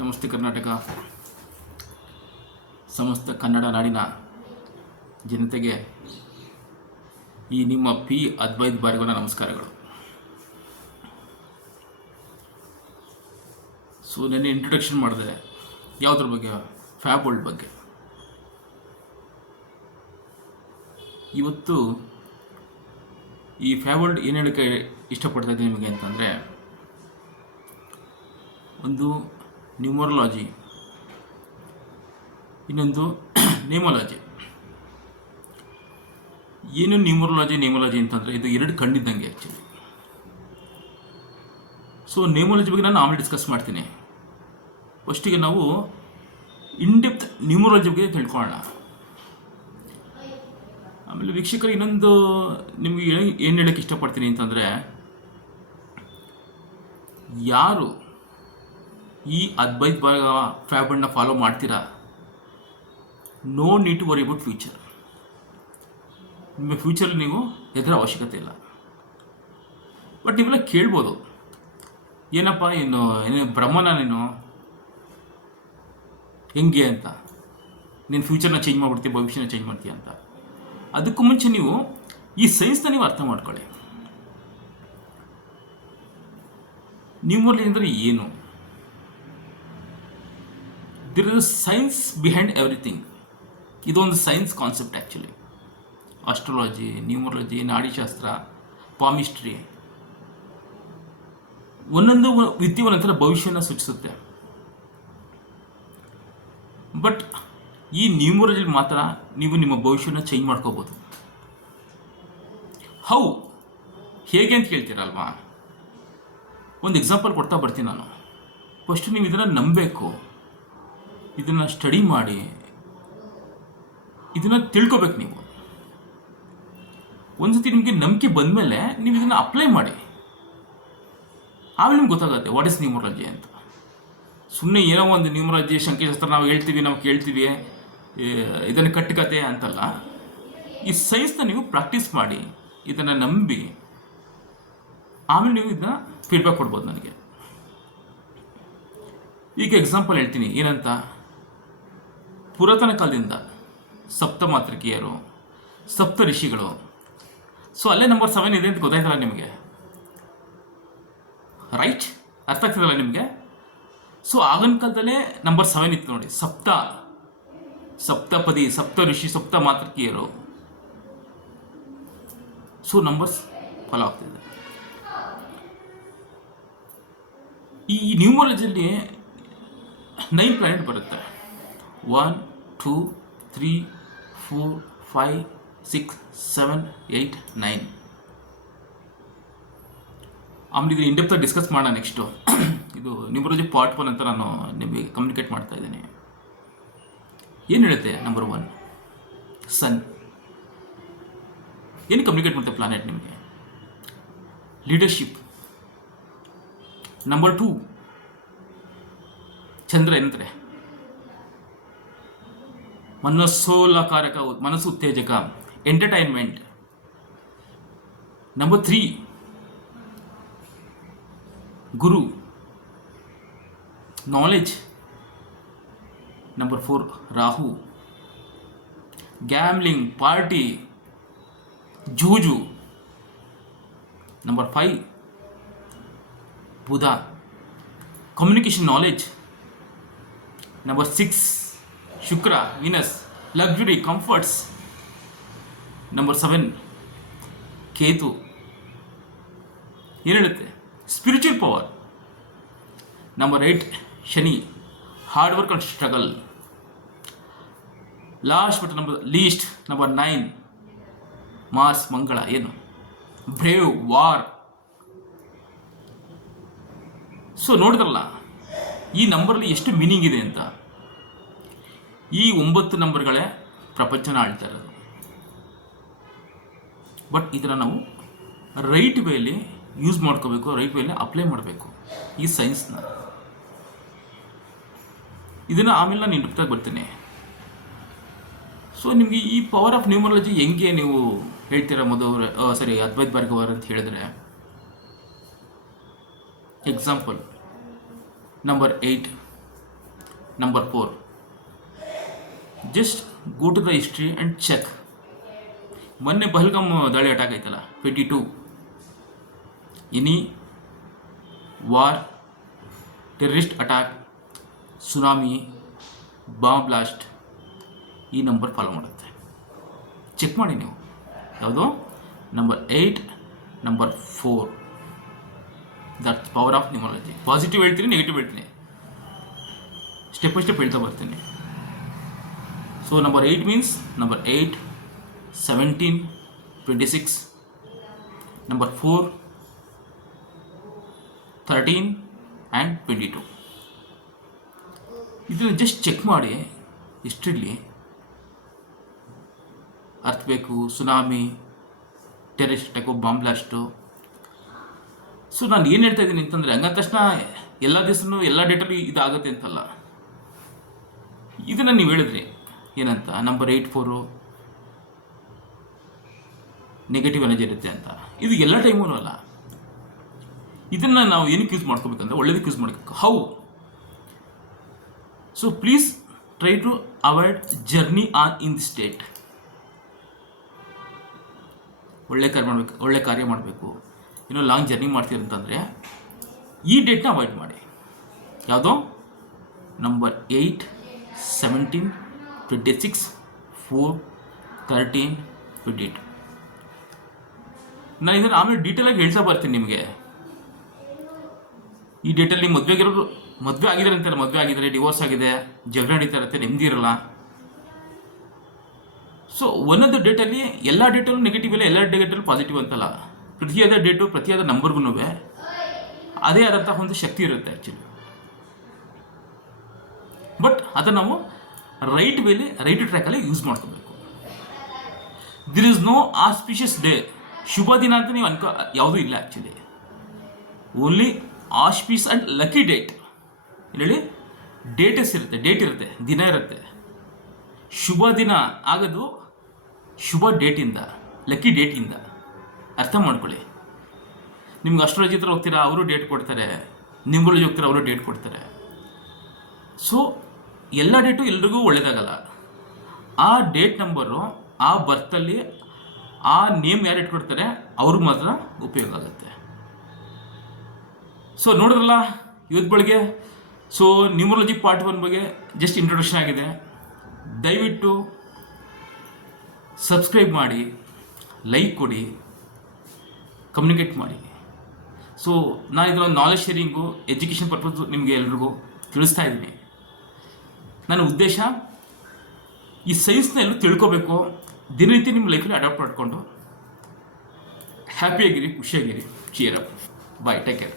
ನಮಸ್ತೆ ಕರ್ನಾಟಕ. ಸಮಸ್ತ ಕನ್ನಡ ನಾಡಿನ ಜನತೆಗೆ ಈ ನಿಮ್ಮ ಪಿ ಅದ್ವೈತ್ ಬಾರಿಗಳ ನಮಸ್ಕಾರಗಳು. ಸೊ ನೆನ್ನೆ ಇಂಟ್ರೊಡಕ್ಷನ್ ಮಾಡಿದೆ ಯಾವುದ್ರ ಬಗ್ಗೆ, ಫ್ಯಾಬ್ ವರ್ಲ್ಡ್ ಬಗ್ಗೆ. ಇವತ್ತು ಈ ಫ್ಯಾಬ್ ವರ್ಲ್ಡ್ ಏನು ಹೇಳೋಕ್ಕೆ ಇಷ್ಟಪಡ್ತಾ ಇದ್ದೀನಿ ನಿಮಗೆ ಅಂತಂದರೆ, ಒಂದು ನ್ಯೂಮರಾಲಜಿ, ಇನ್ನೊಂದು ನೇಮೋಲಜಿ. ಏನು ನೇಮೋಲಜಿ ಅಂತಂದರೆ ಇದು ಎರಡು ಕಣ್ಣಿದ್ದಂಗೆ ಆ್ಯಕ್ಚುಲಿ. ಸೊ ನೇಮೋಲಜಿ ಬಗ್ಗೆ ನಾನು ಆಮೇಲೆ ಡಿಸ್ಕಸ್ ಮಾಡ್ತೀನಿ. ಫಸ್ಟಿಗೆ ನಾವು ಇನ್ಡೆಪ್ತ್ ನ್ಯೂಮರಾಲಜಿ ಬಗ್ಗೆ ತಿಳ್ಕೊಳ್ಳೋಣ. ಆಮೇಲೆ ವೀಕ್ಷಕರು ಇನ್ನೊಂದು ನಿಮಗೆ ಏನು ಹೇಳೋಕ್ಕೆ ಇಷ್ಟಪಡ್ತೀನಿ ಅಂತಂದರೆ, ಯಾರು ಈ ಅದ್ವೈತ್ ಫ್ಯಾಬನ್ನ ಫಾಲೋ ಮಾಡ್ತೀರಾ, no need to worry about future. ನಿಮ್ಮ ಫ್ಯೂಚರಲ್ಲಿ ನೀವು ಹೆದರೋ ಅವಶ್ಯಕತೆ ಇಲ್ಲ. ಬಟ್ ನೀವೆಲ್ಲ ಕೇಳ್ಬೋದು, ಏನಪ್ಪ ಏನು ಬ್ರಹ್ಮನ ನೀನು ಹೆಂಗೆ ಅಂತ, ನೀನು ಫ್ಯೂಚರ್ನ ಚೇಂಜ್ ಮಾಡ್ಬಿಡ್ತೀಯ, ಭವಿಷ್ಯನ ಚೇಂಜ್ ಮಾಡ್ತೀಯ ಅಂತ. ಅದಕ್ಕೂ ಮುಂಚೆ ನೀವು ಈ ಸೈನ್ಸ್ನ ನೀವು ಅರ್ಥ ಮಾಡ್ಕೊಳ್ಳಿ. ನ್ಯೂಮರಾಲಜಿ ಅಂದರೆ ಏನು? There is science behind everything. ಇದೊಂದು science concept actually. Astrology, numerology, ನಾಡಿಶಾಸ್ತ್ರ, ಪಾಮಿಸ್ಟ್ರಿ, ಒಂದೊಂದು ವಿದ್ಯೆ ಒಂದೊಂಥರ ಭವಿಷ್ಯನ ಸೂಚಿಸುತ್ತೆ. ಬಟ್ ಈ ನ್ಯೂಮರಾಲಜಿ ಮಾತ್ರ ನೀವು ನಿಮ್ಮ ಭವಿಷ್ಯನ ಚೇಂಜ್ ಮಾಡ್ಕೋಬೋದು. ಹೌ, ಹೇಗೆ ಅಂತ ಕೇಳ್ತೀರಲ್ವಾ? ಒಂದು ಎಕ್ಸಾಂಪಲ್ ಕೊಡ್ತಾ ಬರ್ತೀನಿ ನಾನು. ಫಸ್ಟ್ ನೀವು ಇದನ್ನು ನಂಬಬೇಕು, ಇದನ್ನು ಸ್ಟಡಿ ಮಾಡಿ, ಇದನ್ನು ತಿಳ್ಕೊಬೇಕು. ನೀವು ಒಂದ್ಸತಿ ನಿಮಗೆ ನಂಬಿಕೆ ಬಂದಮೇಲೆ ನೀವು ಇದನ್ನು ಅಪ್ಲೈ ಮಾಡಿ, ಆಮೇಲೆ ನಿಮ್ಗೆ ಗೊತ್ತಾಗುತ್ತೆ ವಾಟ್ ಇಸ್ ನ್ಯೂಮರಾಲಜಿ ಅಂತ. ಸುಮ್ಮನೆ ಏನೋ ಒಂದು ನ್ಯೂಮರಾಲಜಿ ಸಂಖ್ಯಾಶಾಸ್ತ್ರ ನಾವು ಕೇಳ್ತೀವಿ ಇದನ್ನು ಕಟ್ಟುಕತೆ ಅಂತಲ್ಲ. ಈ ಸೈನ್ಸ್ನ ನೀವು ಪ್ರಾಕ್ಟೀಸ್ ಮಾಡಿ, ಇದನ್ನು ನಂಬಿ, ಆಮೇಲೆ ನೀವು ಇದನ್ನ ಫೀಡ್ಬ್ಯಾಕ್ ಕೊಡ್ಬೋದು ನನಗೆ. ಈಗ ಎಕ್ಸಾಂಪಲ್ ಹೇಳ್ತೀನಿ ಏನಂತ. ಪುರಾತನ ಕಾಲದಿಂದ ಸಪ್ತ ಮಾತೃಕೆಯರು, ಸಪ್ತ ಋಷಿಗಳು. ಸೊ ಅಲ್ಲೇ ನಂಬರ್ 7 ಇದೆ ಅಂತ ಗೊತ್ತಾಯ್ತಲ್ಲ ನಿಮಗೆ, ರೈಟ್? ಅರ್ಥ ಆಗ್ತದಲ್ಲ ನಿಮಗೆ? ಸೊ ಆಗಿನ ಕಾಲದಲ್ಲೇ ನಂಬರ್ 7 ಇತ್ತು ನೋಡಿ. ಸಪ್ತಪದಿ, ಸಪ್ತ ಋಷಿ, ಸಪ್ತ ಮಾತೃಕೆಯರು. ಸೊ ನಂಬರ್ಸ್ ಫಾಲೋ ಆಗ್ತಿದೆ. ಈ ನ್ಯೂಮರಾಲಜಿಯಲ್ಲಿ 9 ಪ್ಲಾನೆಟ್ ಬರುತ್ತೆ. 1 2 3 4 5 6 7 8 9. ಆಮೇಲೆ ಇದು ಇಂಡೆಪ್ತ್ ಡಿಸ್ಕಸ್ ಮಾಡೋಣ ನೆಕ್ಸ್ಟು. ಇದು ನ್ಯೂಮರಾಲಜಿ ಪಾರ್ಟ್ 1 ಅಂತ ನಾನು ನಿಮಗೆ ಕಮ್ಯುನಿಕೇಟ್ ಮಾಡ್ತಾ ಇದ್ದೀನಿ. ಏನು ಹೇಳುತ್ತೆ? ನಂಬರ್ 1 ಸನ್. ಏನು ಕಮ್ಯುನಿಕೇಟ್ ಮಾಡುತ್ತೆ ಪ್ಲಾನೆಟ್ ನಿಮಗೆ? ಲೀಡರ್ಶಿಪ್. ನಂಬರ್ 2 ಚಂದ್ರ ಏನಂತಾರೆ? ಮನಸ್ಸೋಲಕಾರಕ, ಮನಸ್ಸು ಉತ್ತೇಜಕ, entertainment. Number 3 Guru, knowledge. Number 4 Rahu, gambling, party, ಜೂಜು. Number 5 Budha, communication, knowledge. Number 6 Shukra, Venus, luxury, comforts. Number 7 Ketu, ಏನು ಹೇಳುತ್ತೆ? Spiritual power. Number 8 Shani, hard work and struggle. Last but number 9 Mars, Mangala. ಏನು? Brave, war. ಸೊ ನೋಡಿದ್ರಲ್ಲ ಈ ನಂಬರಲ್ಲಿ ಎಷ್ಟು ಮೀನಿಂಗ್ ಇದೆ ಅಂತ. ಈ 9 ನಂಬರ್ಗಳೇ ಪ್ರಪಂಚನ ಆಳ್ತಾ ಇರೋದು. ಬಟ್ ಇದನ್ನು ನಾವು ರೈಟ್ ವೇಲಿ ಯೂಸ್ ಮಾಡ್ಕೋಬೇಕು, ರೈಟ್ ವೇಲಿ ಅಪ್ಲೈ ಮಾಡಬೇಕು ಈ ಸೈನ್ಸ್ನ. ಇದನ್ನು ಆಮೇಲೆ ನಾನು ಇಂಟೆಪ್ತಾಗಿ ಬರ್ತೀನಿ. ಸೊ ನಿಮಗೆ ಈ ಪವರ್ ಆಫ್ ನ್ಯೂಮರಾಲಜಿ ಹೆಂಗೆ ನೀವು ಹೇಳ್ತೀರಾ ಅದ್ವೈತ್ ಭಾರ್ಗವ ಅಂತ ಹೇಳಿದ್ರೆ, example number 8 Number 4, just go to the history and check. ಮೊನ್ನೆ ಪಹಲ್ಗಾಮ್ ದಾಳಿ ಅಟ್ಯಾಕ್ ಆಯ್ತಲ್ಲ, 22, any war, terrorist attack, tsunami, bomb blast, ಈ ನಂಬರ್ ಫಾಲೋ ಮಾಡುತ್ತೆ. ಚೆಕ್ ಮಾಡಿ ನೀವು. ಯಾವುದು? Number 8, number 4. That's power of numerology. Positive ಹೇಳ್ತೀನಿ, ನೆಗೆಟಿವ್ ಹೇಳ್ತೀನಿ, ಸ್ಟೆಪ್ ಬೈ ಸ್ಟೆಪ್ ಹೇಳ್ತಾ ಬರ್ತೀನಿ. ಸೊ ನಂಬರ್ 8 ಮೀನ್ಸ್ ನಂಬರ್ 8, 17, 26, ನಂಬರ್ 4, 13 ಆ್ಯಂಡ್ 22. ಇದನ್ನು ಜಸ್ಟ್ ಚೆಕ್ ಮಾಡಿ. ಹಿಸ್ಟ್ರಿಲಿ ಅರ್ಥಬೇಕು, tsunami, terrorist attack, bomb blast. So ನಾನು ಏನು ಹೇಳ್ತಾ ಇದ್ದೀನಿ ಅಂತಂದರೆ, ಹಂಗಂದ ತಕ್ಷಣ ಎಲ್ಲ ದಿವಸನೂ ಎಲ್ಲ ಡೇಟಲ್ಲಿ ಇದಾಗುತ್ತೆ ಅಂತಲ್ಲ. ಇದನ್ನು ನೀವು ಹೇಳಿದ್ರಿ ಏನಂತ, ನಂಬರ್ 8, 4 ನೆಗೆಟಿವ್ ಎನರ್ಜಿ ಇರುತ್ತೆ ಅಂತ. ಇದು ಎಲ್ಲ ಟೈಮೂ ಅಲ್ಲ. ಇದನ್ನು ನಾವು ಏನಕ್ಕೆ ಯೂಸ್ ಮಾಡ್ಕೋಬೇಕಂದ್ರೆ ಒಳ್ಳೇದಕ್ಕೆ ಯೂಸ್ ಮಾಡಬೇಕು. How? So please try to avoid journey on in the state. ಒಳ್ಳೆ ಕಾರ್ಯ ಮಾಡಬೇಕು. ಇನ್ನೂ ಲಾಂಗ್ ಜರ್ನಿ ಮಾಡ್ತೀರಿ ಅಂತಂದರೆ ಈ ಡೇಟ್ನ ಅವಾಯ್ಡ್ ಮಾಡಿ. ಯಾವುದೋ ನಂಬರ್ 8, 17, 26, 4, 13, 22. ನಾನು ಇದನ್ನು ಆಮೇಲೆ ಡೀಟೇಲಾಗಿ ಹೇಳ್ತಾ ಬರ್ತೀನಿ ನಿಮಗೆ. ಈ ಡೇಟಲ್ಲಿ ಮದುವೆ ಆಗಿದ್ದಾರೆ ಅಂತಾರೆ, ಮದುವೆ ಆಗಿದ್ದಾರೆ, ಡಿವೋರ್ಸ್ ಆಗಿದೆ, ಜಗಳ ನಡೀತಾ ಇರುತ್ತೆ, ನೆಮ್ಮದಿ ಇರಲ್ಲ. ಸೊ ಒಂದೊಂದು ಡೇಟಲ್ಲಿ ಎಲ್ಲ ಡೇಟಲ್ಲೂ ನೆಗೆಟಿವ್ ಇಲ್ಲ, ಎಲ್ಲ ಡೇಟಲ್ಲೂ ಪಾಸಿಟಿವ್ ಅಂತಲ್ಲ. ಪ್ರತಿಯಾದ ಡೇಟು, ಪ್ರತಿಯಾದ ನಂಬರ್ಗೂ ಅದೇ ಆದಂತಹ ಒಂದು ಶಕ್ತಿ ಇರುತ್ತೆ ಆ್ಯಕ್ಚುಲಿ. ಬಟ್ ಅದನ್ನು ನಾವು ರೈಟ್ ವೇಲಿ, ರೈಟ್ ಟ್ರ್ಯಾಕಲ್ಲಿ ಯೂಸ್ ಮಾಡ್ಕೋಬೇಕು. There is no auspicious day. ಶುಭ ದಿನ ಅಂತ ನೀವು ಯಾವುದೂ ಇಲ್ಲ actually. Only auspicious and lucky date. ಹೇಳಿ, ಡೇಟ್ ಇರುತ್ತೆ, ದಿನ ಇರುತ್ತೆ. ಶುಭ ದಿನ ಆಗೋದು ಶುಭ ಡೇಟಿಂದ, ಲಕ್ಕಿ ಡೇಟಿಂದ. ಅರ್ಥ ಮಾಡ್ಕೊಳ್ಳಿ. ನಿಮ್ಗೆ ಅಸ್ಟ್ರಾಲಜಿ ಹತ್ರ ಹೋಗ್ತೀರಾ, ಅವರು ಡೇಟ್ ಕೊಡ್ತಾರೆ. ನ್ಯೂಮರಾಲಜಿ ಹೋಗ್ತೀರಾ, ಅವರು ಡೇಟ್ ಕೊಡ್ತಾರೆ. ಸೊ ಎಲ್ಲ ಡೇಟು ಎಲ್ರಿಗೂ ಒಳ್ಳೇದಾಗಲ್ಲ. ಆ ಡೇಟ್ ನಂಬರು, ಆ ಬರ್ತಲ್ಲಿ ಆ ನೇಮ್ ಯಾರು ಇಟ್ಕೊಡ್ತಾರೆ ಅವ್ರಿಗೆ ಮಾತ್ರ ಉಪಯೋಗ ಆಗುತ್ತೆ. ಸೊ ನೋಡಿದ್ರಲ್ಲ ಇವತ್ತು ಬೆಳಗ್ಗೆ. ಸೊ ನ್ಯೂಮರಾಲಜಿ ಪಾರ್ಟ್ 1 ಬಗ್ಗೆ ಜಸ್ಟ್ ಇಂಟ್ರೊಡಕ್ಷನ್ ಆಗಿದೆ. ದಯವಿಟ್ಟು ಸಬ್ಸ್ಕ್ರೈಬ್ ಮಾಡಿ, ಲೈಕ್ ಕೊಡಿ, ಕಮ್ಯುನಿಕೇಟ್ ಮಾಡಿ. ಸೊ ನಾನು ಇದರ ನಾಲೆಜ್ ಶೇರಿಂಗು, ಎಜುಕೇಷನ್ ಪರ್ಪಸ್ ನಿಮಗೆ ಎಲ್ರಿಗೂ ತಿಳಿಸ್ತಾ ಇದ್ದೀನಿ. ನನ್ನ ಉದ್ದೇಶ ಈ ಸೈನ್ಸ್ನ ಎಲ್ಲರೂ ತಿಳ್ಕೋಬೇಕು. ದಿನನಿತ್ಯ ನಿಮ್ಮ ಲೈಫಲ್ಲಿ ಅಡಾಪ್ಟ್ ಮಾಡಿಕೊಂಡು ಹ್ಯಾಪಿಯಾಗಿರಿ, ಖುಷಿಯಾಗಿರಿ. ಚೀರ್ ಅಪ್. ಬಾಯ್, ಟೇಕ್ ಕೇರ್.